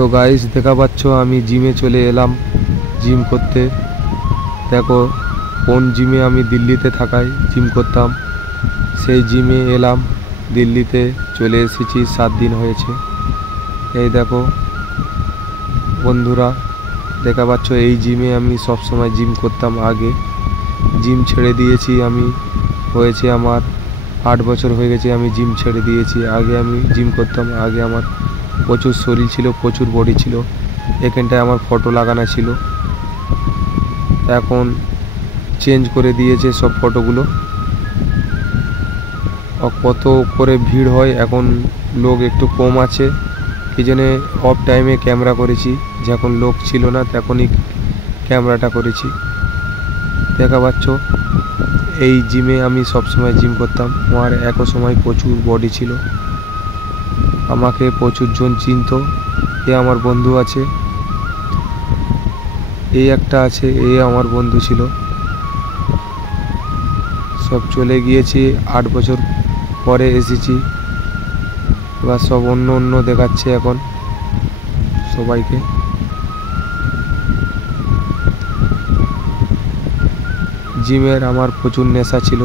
তো গাইস দেখা পাচ্ছ আমি জিমে চলে এলাম জিম করতে। দেখো কোন জিমে আমি দিল্লিতে থাকাই জিম করতাম, সেই জিমে এলাম। দিল্লিতে চলে এসেছি, 7 দিন হয়েছে। এই দেখো বন্ধুরা, দেখা পাচ্ছ এই জিমে আমি সব সময় জিম করতাম। আগে জিম ছেড়ে দিয়েছি আমি, হয়েছে আমার 8 বছর হয়ে গেছে আমি জিম ছেড়ে দিয়েছি। আগে আমি জিম করতাম, আগে আমার প্রচুর শরীর ছিল, প্রচুর বডি ছিল। এখানটায় আমার ফটো লাগানো ছিল, এখন চেঞ্জ করে দিয়েছে সব ফটোগুলো। কত করে ভিড় হয়, এখন লোক একটু কম আছে। কি জন্যে অফ টাইমে ক্যামেরা করেছি, যখন লোক ছিল না তখনই ক্যামেরাটা করেছি। দেখা পাচ্ছ এই জিমে আমি সবসময় জিম করতাম। আমার এক সময় প্রচুর বডি ছিল, আমাকে প্রচুর জন চিনতো। এ আমার বন্ধু আছে, এই একটা আছে, এ আমার বন্ধু ছিল। সব চলে গিয়েছি, 8 বছর পরে এসেছি। এবার সব অন্য অন্য দেখাচ্ছে এখন সবাইকে। জিমের আমার প্রচুর নেশা ছিল,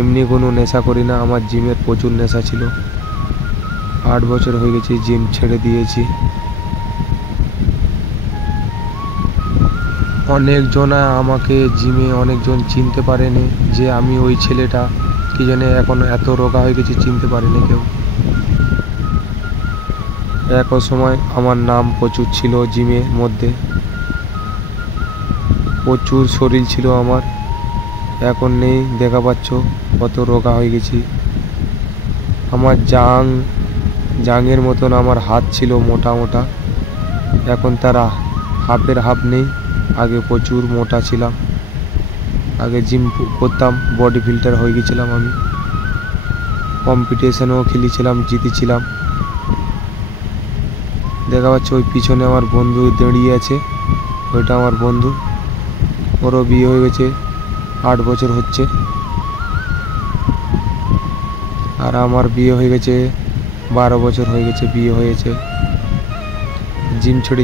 এমনি কোনো নেশা করি না, আমার জিমের প্রচুর নেশা ছিল। 8 বছর হয়ে গেছে জিম ছেড়ে দিয়েছি। অনেকজন আমাকে জিমে অনেকজন চিনতে পারেনি যে আমি ওই ছেলেটা। কি জানে এখন এত রোগা হয়ে গেছে, চিনতে পারেনি কেউ। এক সময় আমার নাম প্রচুর ছিল জিমের মধ্যে, প্রচুর শরীর ছিল আমার। এখন নেই, দেখা পাচ্ছ কত রোগা হয়ে গেছি। আমার জাঙের মতন আমার হাত ছিল মোটা মোটা, এখন তারা হাফের হাফ নেই। আগে প্রচুর মোটা ছিলাম, আগে জিম করতাম, বডি বিল্ডার হয়ে গেছিলাম আমি। কম্পিটিশনেও খেলেছিলাম, জিতেছিলাম। দেখা পাচ্ছ ওই পিছনে আমার বন্ধু দাঁড়িয়ে আছে, ওইটা আমার বন্ধু। ওরও বিয়ে হয়ে গেছে, 8 বছর হচ্ছে। আর আমার বিয়ে হয়ে গেছে 12 বছর হয়ে গেছে, বিয়ে হয়েছে। জিম ছেড়ে